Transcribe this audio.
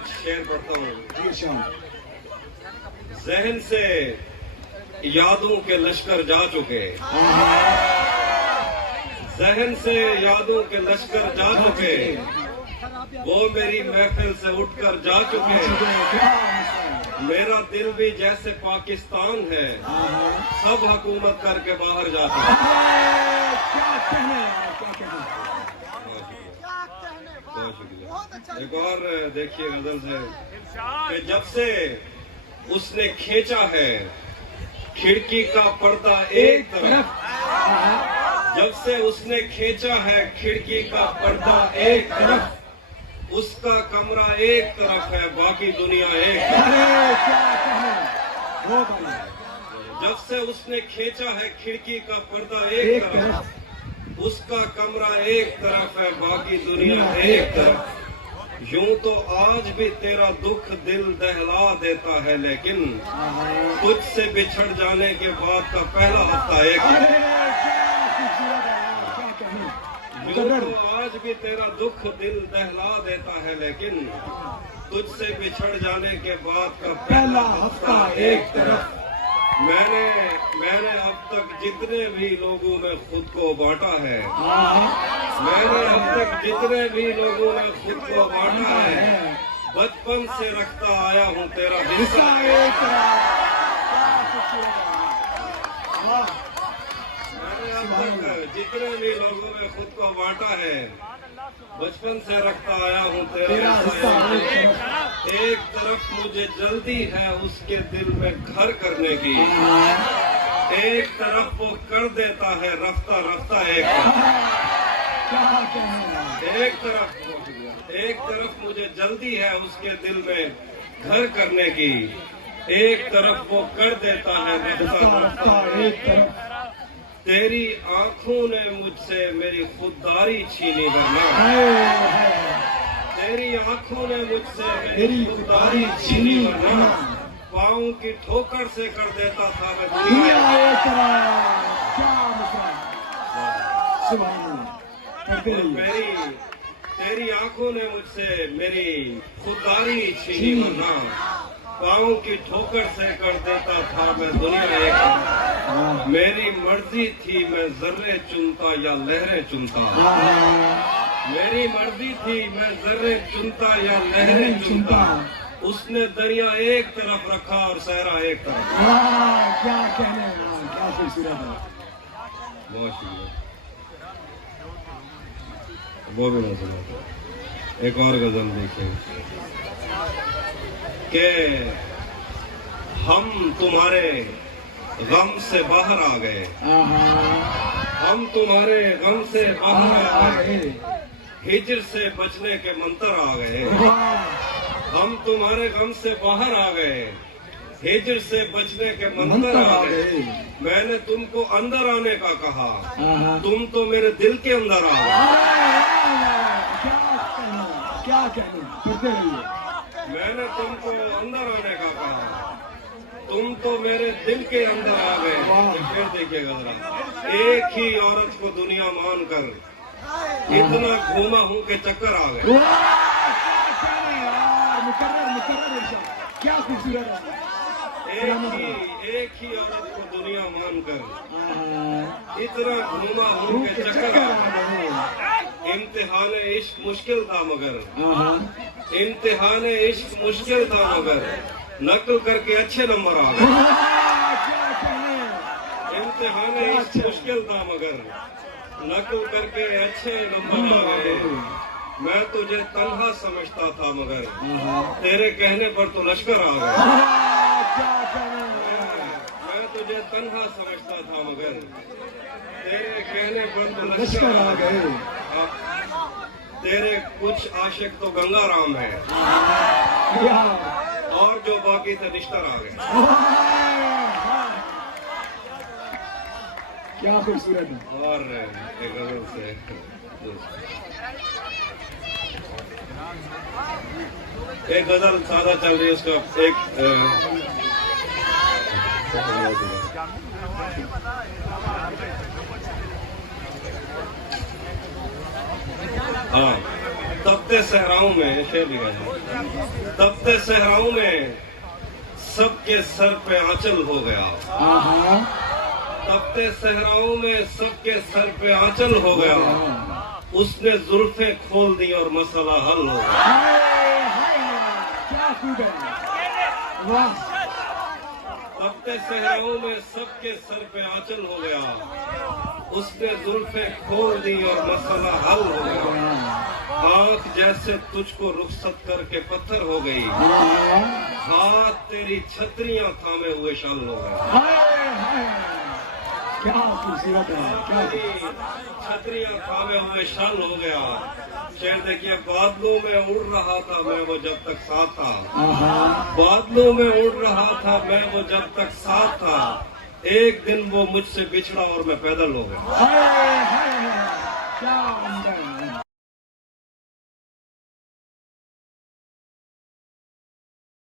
कुछ शेर पढ़ता हूँ। जी शाम। जहन से यादों के लश्कर जा चुके, जहन से यादों के लश्कर जा चुके, वो मेरी महफिल से उठकर जा चुके। मेरा दिल भी जैसे पाकिस्तान है, सब हुकूमत करके बाहर जाते हैं। बहुत शुक्रिया। एक और देखिए गजल से कि जब से उसने खींचा है खिड़की का पर्दा एक तरफ, जब से उसने खींचा है खिड़की का पर्दा एक तरफ, उसका कमरा एक तरफ है बाकी दुनिया एक तरफ। जब से उसने खींचा है खिड़की का पर्दा एक तरफ, उसका कमरा एक तरफ है बाकी दुनिया एक तरफ। यूं तो आज भी तेरा दुख दिल दहला देता है, लेकिन तुझसे बिछड़ जाने के बाद का पहला हफ्ता एक यूं तो आज भी तेरा दुख दिल दहला देता है, लेकिन तुझसे बिछड़ जाने के बाद का पहला हफ्ता एक तरफ। मैंने अब तक जितने भी लोगों में खुद को बांटा है, मैंने अब तक जितने भी लोगों में खुद को बांटा है, बचपन से रखता आया हूँ तेरा हिस्सा। मैंने अब तक जितने भी लोगों में खुद को बांटा है, बचपन से रखता आया हूँ तेरा हिस्सा। एक तरफ मुझे जल्दी है उसके दिल में घर करने की, एक तरफ वो कर देता है रफ्ता रफ्ता एक तरफ मुझे जल्दी है उसके दिल में घर करने की, एक तरफ वो कर देता है रफ्ता रफ्ता एक तरफ। तेरी आंखों ने मुझसे मेरी खुददारी छीनी, वरना तेरी आंखों ने मुझसे मेरी खुददारी छीनी, वरना पाँव की ठोकर से कर देता था मैं दुनिया। तेरी आंखों ने मुझसे मेरी खुददारी छीनी, वरना पाँव की ठोकर से कर देता था मैं दुनिया एक। मेरी मर्जी थी मैं जर्रे चुनता या लहरें चुनता, मेरी मर्जी थी मैं जर्रे चुनता या लहरें चुनता, उसने दरिया एक तरफ रखा और सहरा एक तरफ। क्या कहने, क्या खूबसूरत है। बहुत शुक्रिया। वो भी ना सुना। एक और गजल देखें कि हम तुम्हारे गम से बाहर आ गए, हम तुम्हारे गम से बाहर आ गए, हिजर से बचने के मंत्र आ गए। हम तुम्हारे गम से बाहर आ गए, हिजर से बचने के मंत्र आ गए। मैंने तुमको अंदर आने का कहा, तुम तो मेरे दिल के अंदर आ गए। क्या कहना, मैंने तुमको अंदर आने का कहा, तुम तो मेरे दिल के अंदर आ गए। फिर देखिएगा जरा, एक ही औरत को दुनिया मानकर इतना घूमा हूँ के चक्कर आ गए। क्या खूबसूरत है। एक ही औरत को दुनिया मानकर इतना घूमा हूँ के चक्कर आ गए। इम्तिहान इश्क मुश्किल था मगर, इम्तिहान इश्क मुश्किल था मगर, नकल करके अच्छे नंबर आ गए। इम्तिहान इश्क मुश्किल था मगर, नकल करके अच्छे नंबर आ गए। मैं तुझे तन्हा समझता था मगर, तेरे कहने पर तो लश्कर आ गए। मैं तुझे तन्हा समझता था मगर, तेरे कहने पर तो लश्कर आ गए। तेरे कुछ आशिक तो गंगा राम है, और जो बाकी थे निश्तर आ गए। क्या खूबसूरत है। और एक गजल से एक गजल सादा चल रही है, उसका एक हाँ तपते सहराओं में शेर लिखा है, तपते सहराओं में सबके सर पे आंचल हो गया। तपते सहराओं में सबके सर पे आंचल हो गया। उसने जुल्फे खोल दी और मसला हल हो गया। तपते सहराओं में सबके सर पे आंचल हो गया। उसने जुल्फे खोल दी और मसला हल हो गया। आंख जैसे तुझको रुखसत करके पत्थर हो गई। हाथ तेरी छतरियां थामे हुए शाल हो गए। क्या खूबसूरत है, क्या छतरियां थामे हुए शाल हो गया। शेर देखिए, बादलों में उड़ रहा था मैं वो जब तक साथ था। बादलों में उड़ रहा था मैं वो जब तक साथ था। एक दिन वो मुझसे बिछड़ा और मैं पैदल हो गया। क्या अंदर